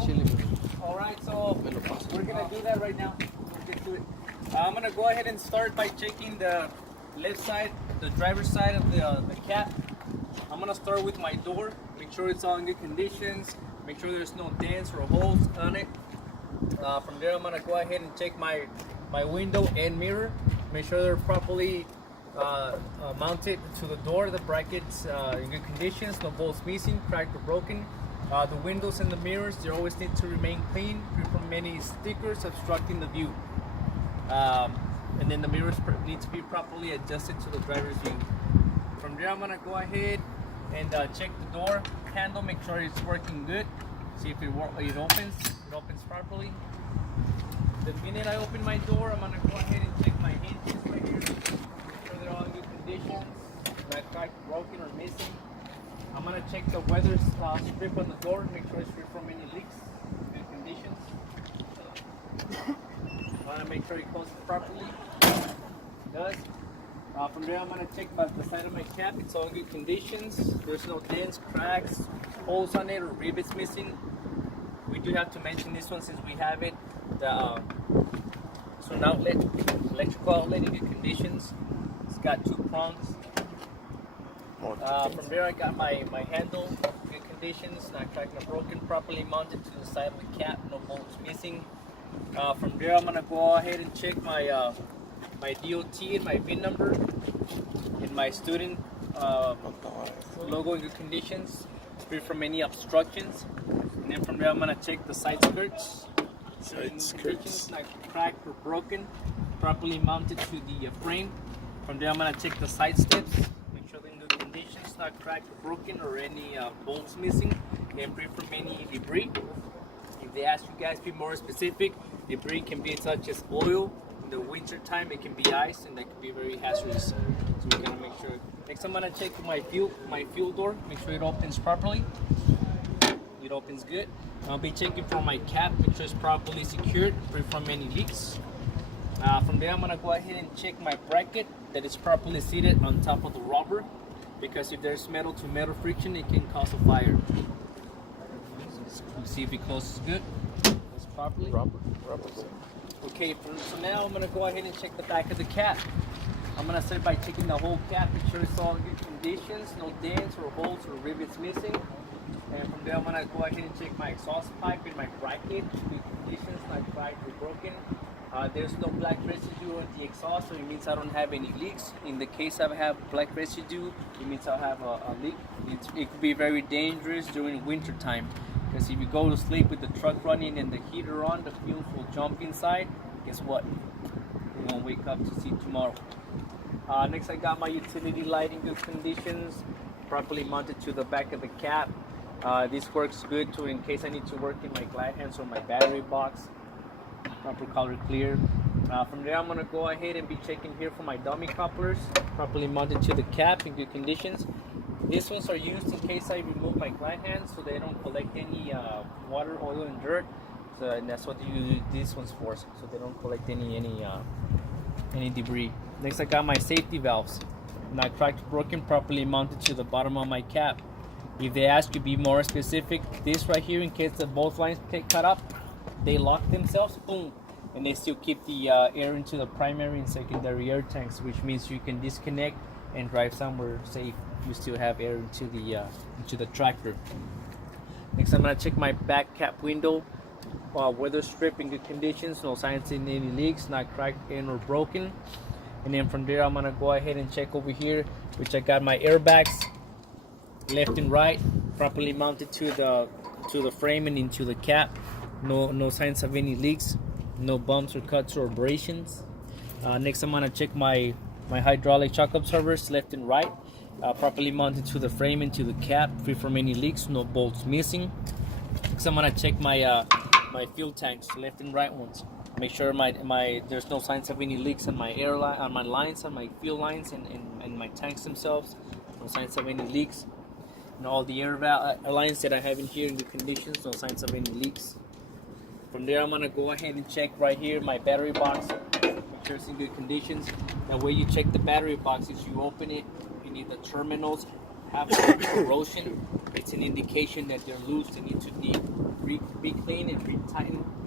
Alright, so we're gonna do that right now. We'll get to it. I'm gonna go ahead and start by checking the left side, the driver's side of the cab. I'm gonna start with my door, make sure it's all in good conditions, make sure there's no dents or holes on it. From there, I'm gonna go ahead and check my window and mirror, make sure they're properly mounted to the door, the brackets in good conditions, no bolts missing, cracked or broken. The windows and the mirrors, they always need to remain clean, free from any stickers obstructing the view. And then the mirrors need to be properly adjusted to the driver's view. From there, I'm gonna go ahead and check the door handle, make sure it's working good. See if it opens properly. The minute I open my door, I'm gonna go ahead and check my hinges right here, make sure they're all in good conditions, not cracked, broken, or missing. I'm gonna check the weather strip on the door, make sure it's free from any leaks, good conditions. I wanna make sure it closes properly. It does. From there, I'm gonna check the side of my cap. It's all in good conditions. There's no dents, cracks, holes on it, or rivets missing. We do have to mention this one since we have it. It's an outlet, electrical outlet in good conditions. It's got 2 prongs. From there, I got my handle, good conditions, not cracked or broken, properly mounted to the side of the cap, no bolts missing. From there, I'm gonna go ahead and check my my DOT and my VIN number and my student logo in good conditions, free from any obstructions. And then from there, I'm gonna check the side skirts. Not cracked or broken, properly mounted to the frame. From there, I'm gonna check the side steps. Conditions, not cracked or broken, or any bolts missing, and free from any debris. If they ask you guys to be more specific, debris can be such as oil. In the winter time, it can be ice, and that can be very hazardous. So we're gonna make sure. Next, I'm gonna check my fuel door, make sure it opens properly. It opens good. I'll be checking for my cap, make sure it's properly secured, free from any leaks. From there, I'm gonna go ahead and check my bracket that is properly seated on top of the rubber. Because if there's metal to metal friction, it can cause a fire. So see if it closes good. It's properly. Rubber. Okay, so now I'm gonna go ahead and check the back of the cap. I'm gonna start by checking the whole cap, make sure it's all in good conditions, no dents or holes or rivets missing. And from there, I'm gonna go ahead and check my exhaust pipe and my bracket, good conditions, not cracked or broken. There's no black residue on the exhaust, so it means I don't have any leaks. In the case I have black residue, it means I'll have a leak. It could be very dangerous during winter time, because if you go to sleep with the truck running and the heater on, the fumes will jump inside. Guess what? You won't wake up to see tomorrow. Next, I got my utility light in good conditions, properly mounted to the back of the cap. This works good too in case I need to work in my glide hands or my battery box. Proper color clear. From there, I'm gonna go ahead and be checking here for my dummy couplers, properly mounted to the cap in good conditions. These ones are used in case I remove my glide hands so they don't collect any water, oil, and dirt. So and that's what you use these ones for, so they don't collect any debris. Next, I got my safety valves, not cracked, broken, properly mounted to the bottom of my cap. If they ask you to be more specific, this right here, in case the both lines get cut up, they lock themselves, boom, and they still keep the air into the primary and secondary air tanks, which means you can disconnect and drive somewhere safe. You still have air into the tractor. Next, I'm gonna check my back cap window, weather strip in good conditions, no signs of any leaks, not cracked in or broken. And then from there, I'm gonna go ahead and check over here, which I got my airbags, left and right, properly mounted to the frame and into the cap. No signs of any leaks, no bumps or cuts or abrasions. Next, I'm gonna check my hydraulic shock absorbers, left and right, properly mounted to the frame and to the cap, free from any leaks, no bolts missing. Next, I'm gonna check my fuel tanks, left and right ones. Make sure there's no signs of any leaks on my on my lines, on my fuel lines, and my tanks themselves. No signs of any leaks. And all the air lines that I have in here in good conditions, no signs of any leaks. From there, I'm gonna go ahead and check right here my battery box, make sure it's in good conditions. That way you check the battery box is you open it, and if the terminals have corrosion, it's an indication that they're loose, they need to be be clean and be tighten